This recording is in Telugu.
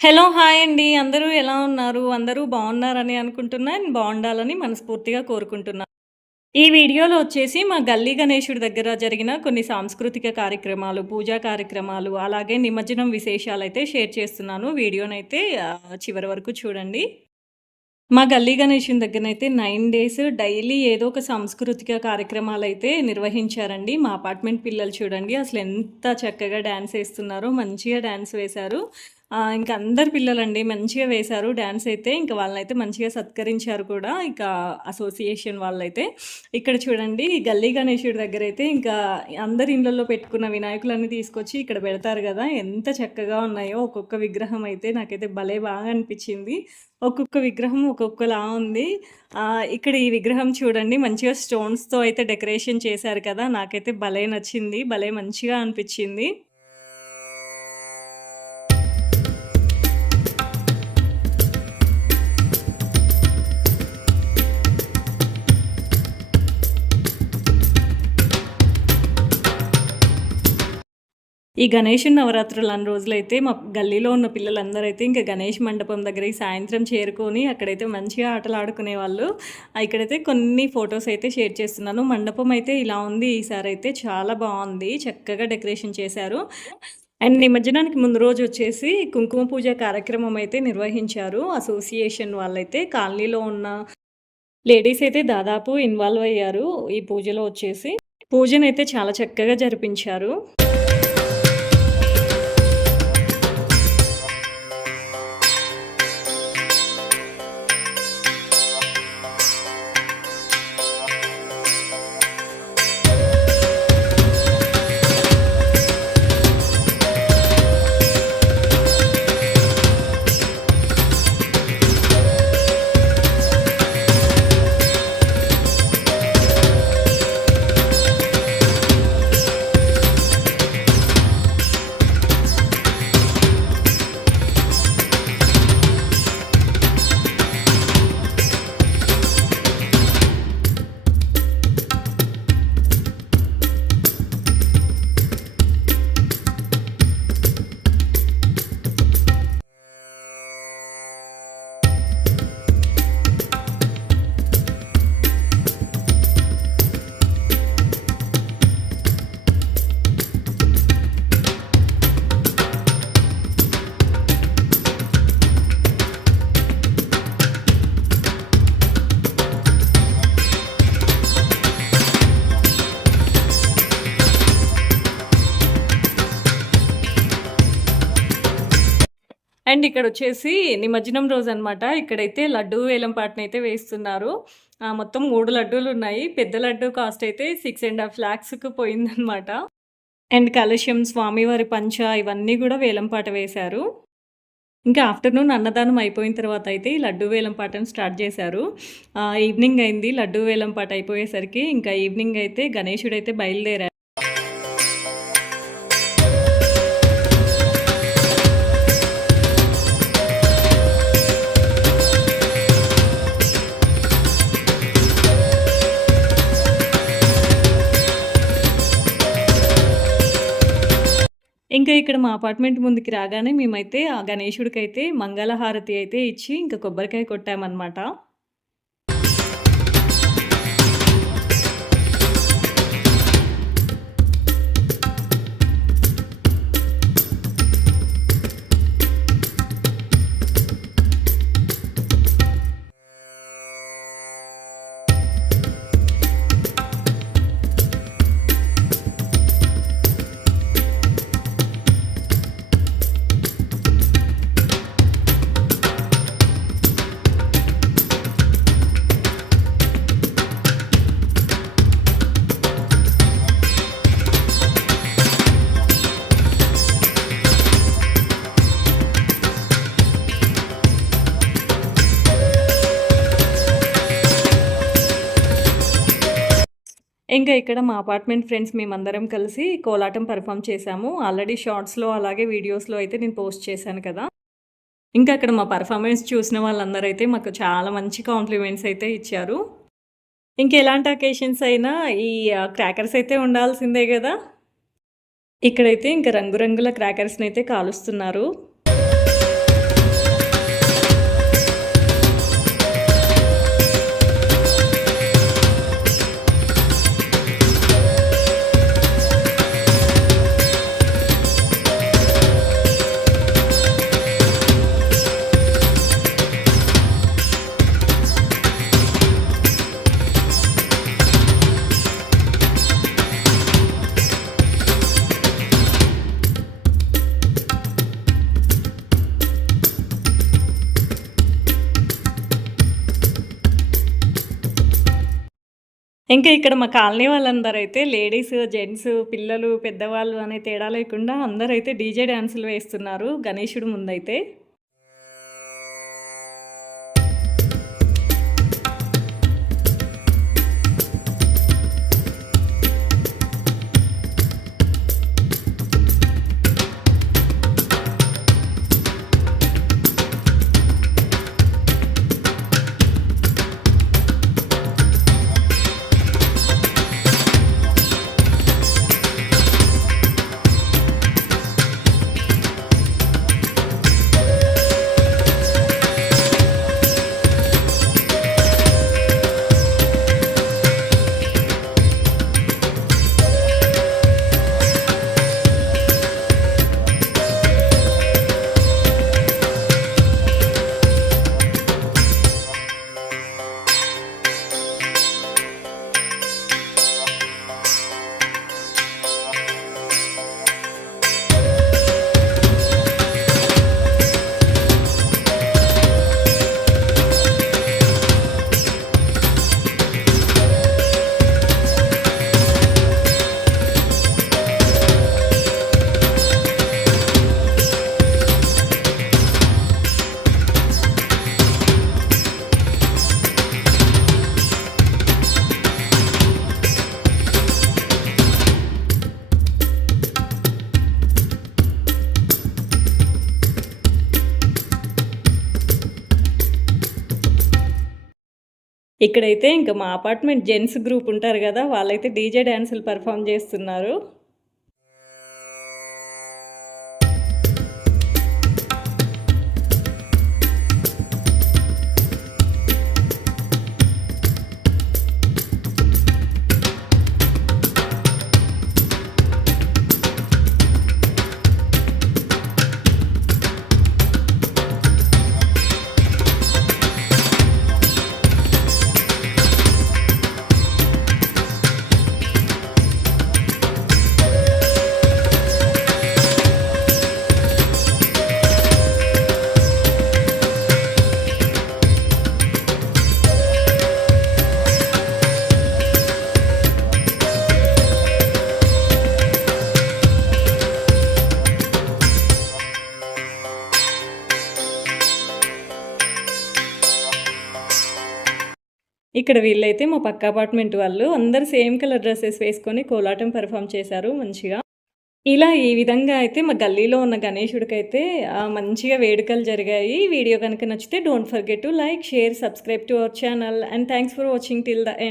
హలో! హాయ్ అండి. అందరూ ఎలా ఉన్నారు? అందరూ బావున్నారని అనుకుంటున్నా. అండ్ బావుండాలని మనస్ఫూర్తిగా కోరుకుంటున్నా. ఈ వీడియోలో వచ్చేసి మా గల్లీ గణేశుడి దగ్గర జరిగిన కొన్ని సాంస్కృతిక కార్యక్రమాలు, పూజా కార్యక్రమాలు, అలాగే నిమజ్జనం విశేషాలైతే షేర్ చేస్తున్నాను. వీడియోనైతే చివరి వరకు చూడండి. మా గల్లీ గణేషుని దగ్గరనైతే 9 డేస్ డైలీ ఏదో ఒక సాంస్కృతిక కార్యక్రమాలైతే నిర్వహించారండి. మా అపార్ట్‌మెంట్ పిల్లలు చూడండి అసలెంత చక్కగా డాన్స్ ఏస్తున్నారో, మంచిగా డాన్స్ వేశారు. ఇంక అందరు పిల్లలండి మంచిగా వేశారు డాన్స్ అయితే. ఇంక వాళ్ళనైతే మంచిగా సత్కరించారు కూడా. ఇక అసోసియేషన్ వాళ్ళైతే. ఇక్కడ చూడండి గల్లీ గణేశుడి దగ్గరైతే ఇంకా అందరి ఇళ్ళల్లో పెట్టుకున్న వినాయకులన్నీ తీసుకొచ్చి ఇక్కడ పెడతారు గదా! ఎంత చక్కగా ఉన్నాయో ఒక్కొక్క విగ్రహం అయితే నాకైతే భలే బాగా అనిపిచ్చింది. ఒక్కొక్క విగ్రహం ఒక్కొక్కలా ఉంది. ఇక్కడ ఈ విగ్రహం చూడండి మంచిగా స్టోన్స్‌తో అయితే డెకరేషన్ చేశారు కదా! నాకైతే భలే నచ్చింది. భలే మంచిగా అనిపిచ్చింది. ఈ గణేషుని నవరాత్రులు అన్ని రోజులైతే మా గల్లీలో ఉన్న పిల్లలందరైతే ఇంకా గణేష్ మండపం దగ్గరికి సాయంత్రం చేరుకొని అక్కడైతే మంచిగా ఆటలాడుకునేవాళ్ళు. ఇక్కడైతే కొన్ని ఫోటోస్ అయితే షేర్ చేస్తున్నాను. మండపం అయితే ఇలా ఉంది. ఈసారి అయితే చాలా బాగుంది. చక్కగా డెకరేషన్ చేశారు. అండ్ నిమజ్జనానికి ముందు రోజు వచ్చేసి కుంకుమ పూజ కార్యక్రమం అయితే నిర్వహించారు. అసోసియేషన్ వాళ్ళైతే కాలనీలో ఉన్న లేడీస్ అయితే దాదాపు ఇన్వాల్వ్ అయ్యారు ఈ పూజలో వచ్చేసి. పూజనైతే చాలా చక్కగా జరిపించారు. అండ్ ఇక్కడొచ్చేసి నిమజ్జనం రోజనమాట. ఇక్కడైతే లడ్డూ వేలం పాటనైతే వేస్తున్నారు. మొత్తం 3 లడ్డూలున్నాయి. పెద్ద లడ్డూ కాస్ట్ అయితే 6.5 లాక్స్‌కి పోయిందనమాట. అండ్ కలశం, స్వామివారి పంచ ఇవన్నీ గూడా వేలం పాట వేశారు. ఇంకా ఆఫ్టర్‌నూన్ అన్నదానం అయిపోయిన తర్వాత అయితే ఈ లడ్డూ వేలం పాటను స్టార్ట్ చేశారు. ఈవినింగ్ అయింది. లడ్డూ వేలం పాట అయిపోయేసరికి ఇంకా ఈవినింగ్ అయితే గణేశుడైతే బయలుదేరారు. ఇంకా ఇక్కడ మా అపార్ట్మెంట్ ముందుకి రాగానే మేమైతే ఆ గణేశుడికైతే మంగళహారతి అయితే ఇచ్చి ఇంకా కొబ్బరికాయ కొట్టామన్నమాట. ఇంకా ఇక్కడ మా అపార్ట్మెంట్ ఫ్రెండ్స్ మేమందరం కలిసి కోలాటం పెర్ఫార్మ్ చేశాము. ఆల్రెడీ షార్ట్స్‌లో అలాగే వీడియోస్‌లో అయితే నేను పోస్ట్ చేశాను కదా! ఇంకా అక్కడ మా పెర్ఫార్మెన్స్ చూసిన వాళ్ళందరూ అయితే మాకు చాలా మంచి కాంప్లిమెంట్స్ అయితే ఇచ్చారు. ఇంకెలాంటి అకేషన్స్ అయినా ఈ క్రాకర్స్ అయితే ఉండాల్సిందే గదా! ఇక్కడైతే ఇంక రంగురంగుల క్రాకర్స్‌నైతే కాలుస్తున్నారు. ఇంకా ఇక్కడ మా కాలనీ వాళ్ళందరైతే లేడీస్, జెంట్స్, పిల్లలు, పెద్దవాళ్ళు అనే తేడా లేకుండా అందరైతే డీజే డాన్సులు వేస్తున్నారు గణేశుడి ముందైతే. ఇక్కడైతే ఇంక మా అపార్ట్‌మెంట్ జెంట్స్ గ్రూప్ ఉంటారు గదా! వాళ్ళైతే డీజే డాన్సులు పెర్ఫార్మ్ జేస్తున్నారు. ఇక్కడ వీళ్ళైతే మా పక్క అపార్ట్‌మెంట్ వాళ్ళు అందరూ సేమ్ కలర్ డ్రెసెస్ వేసుకొని కోలాటం పెర్ఫార్మ్ చేశారు మంచిగా. ఇలా ఈ విధంగా అయితే మా గల్లీలో ఉన్న గణేశుడికైతే మంచిగా వేడుకలు జరిగాయి. వీడియో గనుక నచ్చితే don't forget to like, share, subscribe to our channel and thanks for watching till the end.